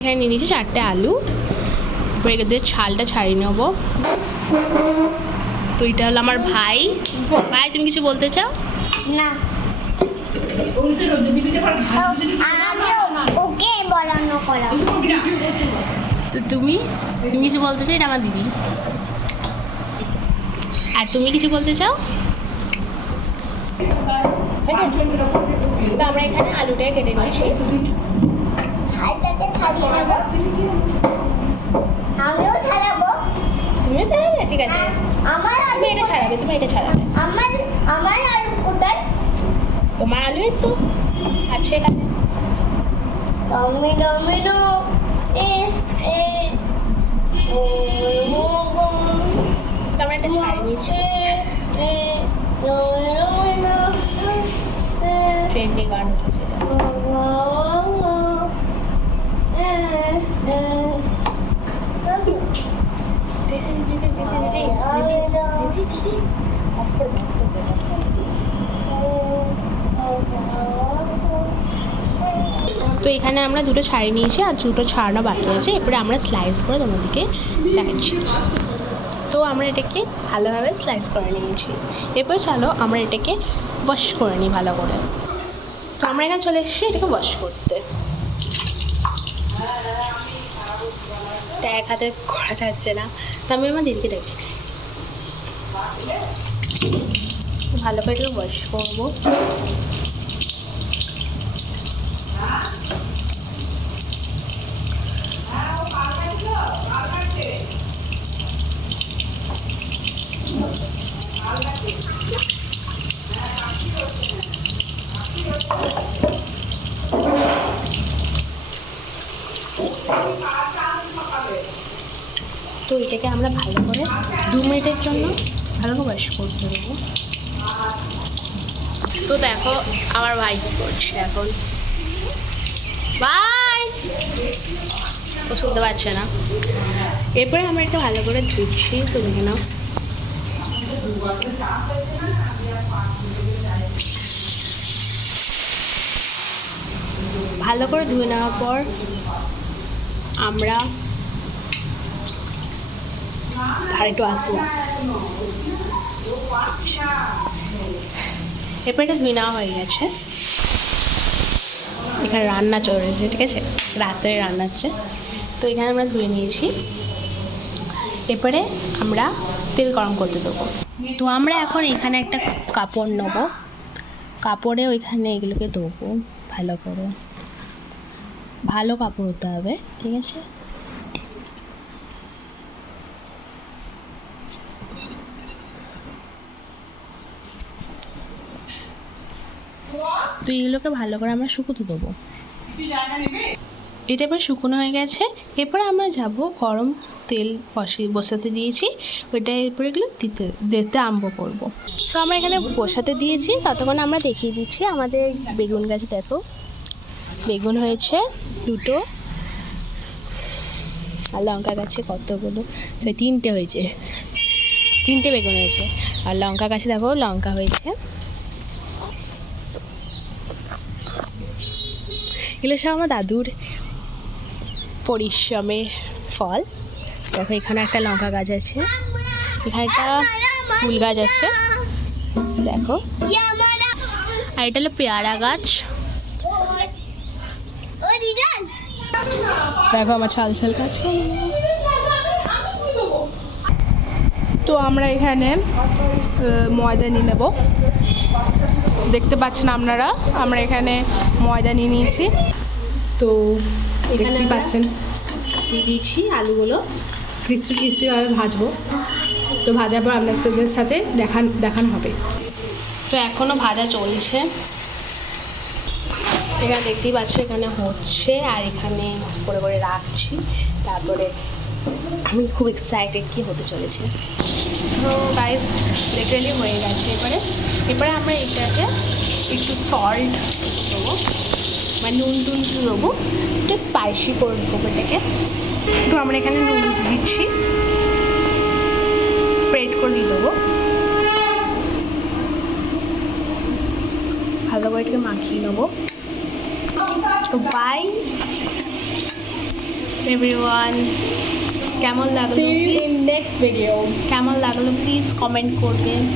এখানে নিয়ে নিয়েছি 4টে আলু। এবার এদের ছালটা ছাড়িয়ে নেবো। তো এটা হলো আমার ভাই। ভাই তুমি কিছু বলতে চাও? না, ওকে বলানো করা। তো তুমি কিছু বলতে চাও? এটা আমার দিদি। আর তুমি কিছু বলতে চাও? তো আমরা এখানে আলুটাকে কেটে নিয়েছি। আমিও ছাড়াবো। তুমিও ছাড়াবে? ঠিক আছে, তুমি এটা ছাড়াবে, তুমি এটা ছাড়াবে। আমার আলু কোথায়? তোমার আলুই তো আছে এখানে। টমেটো তোমরা এটা ছাড়িয়ে নিচ্ছি। ট্রেন্ডিং গান হচ্ছে সেটা। তো এখানে আমরা দুটো ছাড়িয়ে নিয়েছি আর দুটো ছাড়ানো বাকি আছে। এরপরে আমরা স্লাইস করে তোমাদেরকে দেখাচ্ছি। তো আমরা এটাকে ভালোভাবে স্লাইস করে নিয়েছি। এরপর চলো আমরা এটাকে ওয়াশ করে নিই ভালো করে। তো আমরা এখানে চলে এসেছি এটাকে ওয়াশ করতে। এক হাতে করা যাচ্ছে না, তো আমি আমার দিদিকে ডাকছি। ভালো করে এটাকে ওয়াশ করবো। তো এটাকে আমরা ভালো করে 2 মিনিটের জন্য ভালো করে ওয়াশ করতে দেবো। তো দেখো আমার ভাই কি করছে এখন। ভাই ও শুনতে পাচ্ছে না। এরপরে আমরা এটা ভালো করে ধুচ্ছি। তো দেখে নাও। ভালো করে ধুয়ে নেওয়ার পর আমরা আর একটু আসবো। এরপর এটা ধুয়ে নেওয়া হয়ে গেছে। এখানে রান্না চলেছে, ঠিক আছে, রাত্রে রান্না হচ্ছে। তো এখানে আমরা ধুয়ে নিয়েছি। এরপরে আমরা তেল গরম করতে দেবো। তো আমরা এখন এখানে একটা কাপড় নেব। কাপড়ে ওইখানে এগুলোকে দেবো ভালো করে। ভালো কাপড় হতে হবে, ঠিক আছে। তো এগুলোকে ভালো করে আমরা শুকোতে দেবো। এটা এবার শুকনো হয়ে গেছে। এরপরে আমরা যাব গরম তেল বসাতে দিয়েছি। ওইটা এরপরে এগুলো দিতে আরম্ভ করবো। তো আমরা এখানে বসাতে দিয়েছি, ততক্ষণ আমরা দেখিয়ে দিচ্ছি আমাদের বেগুন গাছ। দেখো বেগুন হয়েছে 2টো, আর লঙ্কা গাছে কতগুলো, 3টে হয়েছে। 3টে বেগুন হয়েছে। আর লঙ্কা গাছে দেখো লঙ্কা হয়েছে। এগুলো সব আমার দাদুর পরিশ্রমের ফল। দেখো এখানে একটা লঙ্কা গাছ আছে, এখানে একটা ফুল গাছ আছে দেখো, আর এটা হলো পেয়ারা গাছ। দেখো আমার ছাল গাছ। তো আমরা এখানে ময়দা নিয়ে নেব। দেখতে পাচ্ছেন আপনারা, আমরা এখানে ময়দা নিয়ে নিয়েছি। তো দেখতেই পাচ্ছেন দিয়ে দিয়েছি আলুগুলো ক্রিস্পিভাবে ভাজবো। তো ভাজার পর আপনাদের সাথে দেখানো হবে। তো এখনও ভাজা চলছে। এখানে দেখতেই পাচ্ছ এখানে হচ্ছে, আর এখানে করে করে রাখছি। তারপরে আমি খুব এক্সাইটেড কি হতে চলেছে। তো গাইস লিটারালি হয়ে গেছে। এরপরে আমরা এটাকে একটু সল্ট দেবো, মানে নুন দেবো, একটু স্পাইসি করে দেবো এটাকে। তো আমরা এখানে নুন দিচ্ছি, স্প্রেড করে দিয়ে দেবো। ভালো করে এটাকে মাখিয়ে নেবো। তো বাই। এভরিওয়ান, কেমন লাগলো See you please- in next video. কেমন লাগলো প্লিজ কমেন্ট করবেন।